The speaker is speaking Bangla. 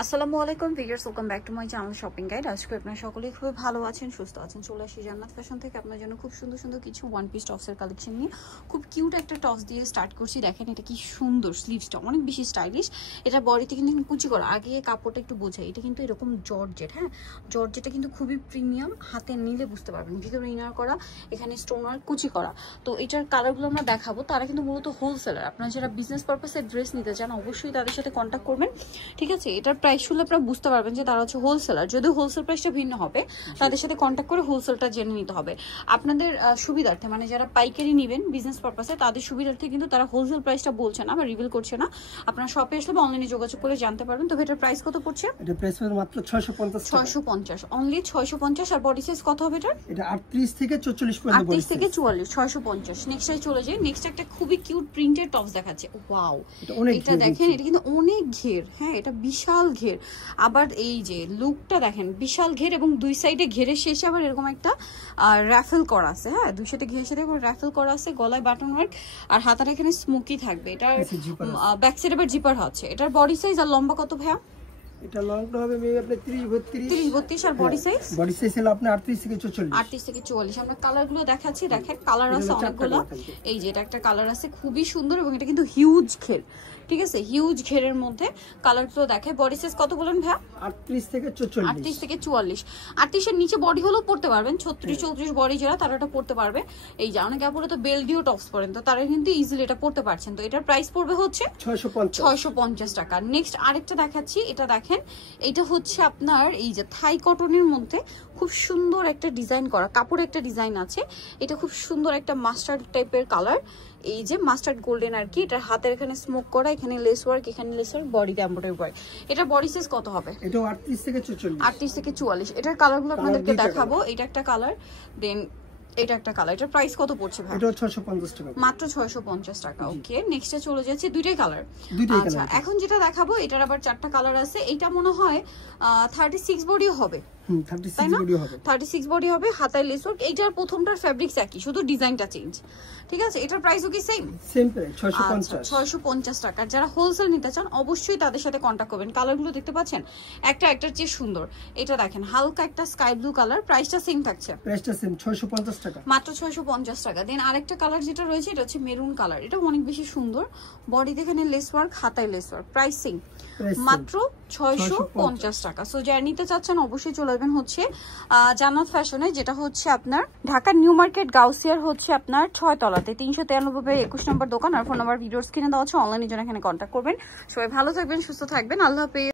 আসসালামু আলাইকুম viewers, welcome back to my channel shopping guide. আজকে আপনারা সকলেই খুব ভালো আছেন, সুস্থ আছেন। চলে আসি জান্নাত ফ্যাশন থেকে আপনার জন্য খুব সুন্দর সুন্দর কিছু ওয়ান পিস টপসের কালেকশন নিয়ে। খুব কিউট একটা টপস দিয়ে স্টার্ট করছি। দেখেন এটা কি সুন্দর, স্লিভসটা অনেক বেশি স্টাইলিশ। এটা বডিতে কিন্তু কুচি করা, আগে কাপড়টা একটু বোঝাই। এটা কিন্তু এরকম জর্জেট, হ্যাঁ জর্জেটটা কিন্তু খুবই প্রিমিয়াম, হাতে নিলে বুঝতে পারবেন। ভিতরে ইনার করা, এখানে স্টোনার কুচি করা। তো এটার কালারগুলো আমরা দেখাবো। তারা কিন্তু মূলত হোলসেলার। আপনারা যারা বিজনেস পারপাসে ড্রেস নিতে চান অবশ্যই তাদের সাথে কন্ট্যাক্ট করবেন, ঠিক আছে? এটার প্রাইস শুনলে আপনারা বুঝতে পারবেন যে তারা হচ্ছে হোলসেলার। যদিও হোলসেল প্রাইসটা ভিন্ন হবে, তাদের সাথে কন্ট্যাক্ট করে হোলসেলটা জেনে নিতে হবে। আপনাদের সুবিধার্থে, মানে যারা পাইকারি নেবেন বিজনেস পারপাসে, তাদের সুবিধার্থে কিন্তু তারা হোলসেল প্রাইসটা বলছে না বা রিভিল করছে না। আপনারা শপে আসলে বা অনলাইনে যোগাযোগ করে জানতে পারবেন। তো এটার প্রাইস কত পড়ছে? এটা প্রাইস হলো মাত্র 650 অনলি 650। আর বডি সাইজ কত হবে এটা? এটা 38 থেকে 44 পর্যন্ত, 38 থেকে 44, 650। নেক্সটে চলে যাই। নেক্সট একটা খুবই কিউট প্রিন্টেড টপস দেখাচ্ছে। ওয়াও, এটা দেখেন, এটা কিন্তু অনেক ঘের, হ্যাঁ এটা বিশাল ঘের। আবার এই যে লুকটা দেখেন, বিশাল ঘের এবং দুই সাইডে ঘেরের শেষে আবার এরকম একটা র্যাফেল করা আছে। হ্যাঁ, দুই সাইডে ঘেরের সাথে র্যাফেল করা আছে, গলায় বাটন ওয়ার্ক আর হাতাটা এখানে স্মোকি থাকবে। এটার ব্যাক সাইড আবার জিপার হচ্ছে। এটার বডি সাইজ আর লম্বা কত ভাইয়া? এটা লংটা হবে মেবি আপনি 30 32। আর বডি সাইজ? বডি সাইজ হলো আপনি 38 থেকে 44। 38 থেকে 44। আমরা কালারগুলো দেখাচ্ছি। দেখেন কালার আছে অনেকগুলো। এই যে এটা একটা কালার আছে খুবই সুন্দর এবং এটা কিন্তু হিউজ ঘের, ঠিক আছে? হিউজ ঘেরের মধ্যে কালারগুলো দেখে। বডি সাইজ কত বলেন ভাই? 38 থেকে 44। 38 থেকে 44। 38 এর নিচে বডি হলেও পড়তে পারবেন। 36 34 বডি যারা, তারা এটা পড়তে পারবে। এই যে অনেকে আপুরা তো বেল দিও টপস পরেন, তো তারা কিন্তু ইজিলি এটা পড়তে পারছেন। তো এটার প্রাইস পড়বে হচ্ছে 650 টাকা। নেক্সট আরেকটা দেখাচ্ছি। এটা দেখেন, এটা হচ্ছে আপনার এই যে থাই কটনের মধ্যে খুব সুন্দর একটা ডিজাইন করা, কাপড়ে একটা ডিজাইন আছে। এটা খুব সুন্দর একটা মাস্টার্ড টাইপের কালার, এই যে মাস্টার্ড গোল্ডেন আর কি। এটা হাতের এখানে স্মোক করা, এখানে লেস ওয়ার্ক, এখানে লেস ওয়ার্ক, বডিতে এমব্রয়ডারি ওয়ার্ক। এটা বডি সাইজ কত হবে? এটা 38 থেকে 44। 38 থেকে 44। এটার কালারগুলো আপনাদেরকে দেখাবো। এটা একটা কালার, দেন এটা একটা কালার। এটার প্রাইস কত পড়ছে ভাই? এটা 650 টাকা, মাত্র 650 টাকা। ওকে, নেক্সটে চলে যাচ্ছে। দুইটাই কালার। আচ্ছা, এখন যেটা দেখাবো এটার আবার চারটা কালার আছে। এটা মনে হয় 36 বডিও হবে। 36 বডি হবে, হাতায় লেস ওয়ার্ক। এইটার প্রথমটার ফেব্রিক্স একই, শুধু ডিজাইনটা চেঞ্জ, ঠিক আছে? এটার প্রাইসও কি সেম? Same price 650। 650 টাকা। যারা হোলসেল নিতে চান অবশ্যই তাদের সাথে কন্ট্যাক্ট করবেন। কালারগুলো দেখতে পাচ্ছেন, একটা একটার চেয়ে সুন্দর। এটা দেখেন হালকা একটা স্কাই ব্লু কালার। প্রাইসটা সেম থাকছে? প্রাইসটা সেম 650 টাকা, মাত্র 650 টাকা। দেন আরেকটা কালার যেটা রয়েছে, এটা হচ্ছে মেরুন কালার। এটা অনেক বেশি সুন্দর, বডি এখানে লেস ওয়ার্ক, হাতায় লেস ওয়ার্ক। প্রাইস সেম, মাত্র 650 টাকা। সো যারা নিতে চাচ্ছেন অবশ্যই চলে আসবেন হচ্ছে জান্নাত ফ্যাশনে, যেটা হচ্ছে আপনার ঢাকা নিউ মার্কেট গাউসিয়ার হচ্ছে আপনার 6 তলাতে 393/21 নম্বর দোকান। আর ফোন নাম্বার ভিডিওর স্ক্রিনে দেওয়া আছে। অনলাইনে জন্য এখানে কন্ট্যাক্ট করবেন। সবাই ভালো থাকবেন, সুস্থ থাকবেন। আল্লাহ হাফেজ।